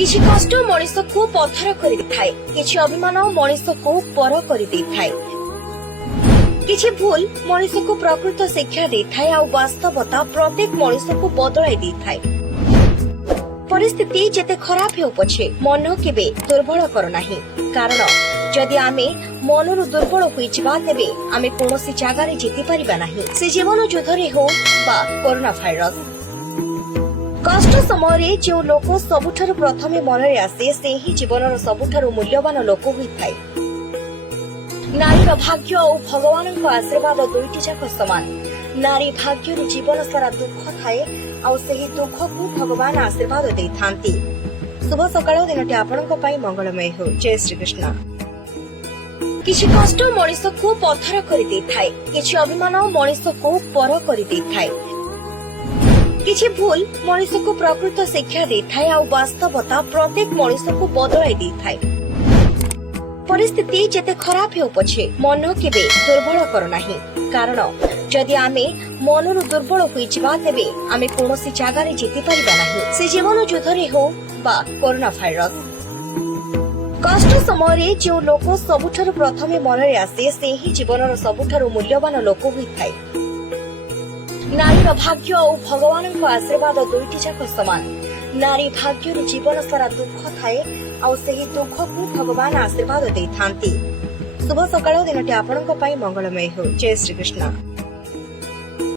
किछि कष्ट मनीष को पथर कर देखाए, किछि अभिमान मनीष को पर कर देखाए, किछि भूल मनीष को प्रकृत शिक्षा देखाए और वास्तवता प्रत्येक मनीष को बदलाई देखाए। परिस्थिति जेते खराब हो पछे मन केबे दुर्बल कर नाही, कारण जदि आमे मनरु दुर्बल होइछबा तेबे आमे कोनोसी जागारे जीति परिबा नाही, से जीवन युद्धरे हो बा कोरोना भाइरस। कष्ट समय जो लोक सबुठारु प्रथमे मनरे आसे से ही जीवनर सबुठारु मूल्यवान लोक होइथाय। नारीर भाग्य और भगवानक आशीर्वाद दुईटी जाक समान। नारी भाग्य जीवन सारा दुख थाए और सेही दुख को भगवान आशीर्वाद देइथांती। शुभ सकाळ दिनटी आपणक पई मंगलमय हो। जय श्री कृष्ण। किछि कष्ट मनीष को पथर कर देइथाय, किछि अभिमान मनीष को पर कर देइथाय, किछि भूल मनीष को प्रकृत शिक्षा देखाए और वास्तवता प्रत्येक मनीष को बदलाई देखाए। परिस्थिति जेते खराब हो पछे मन केबे दुर्बल कर नाही, कारण जदि आमे मनरु दुर्बल होइछबा तेबे आमे कोनोसी जागारे जीति परिबा नाही, से जीवन युद्धरे हो बा कोरोना भाइरस। कष्ट समय जो लोक सबुठारु प्रथमे मनरे आसे से ही जीवनर सबुठारु मूल्यवान लोक होइथाय। नारीर भाग्य और भगवानक आशीर्वाद दुईटी जाक समान। नारी भाग्य जीवन सारा दुख थाए और सेही दुख को भगवान आशीर्वाद देइथांती। शुभ सकाळ दिनटी आपणक पई मंगलमय हो। जय श्री कृष्ण।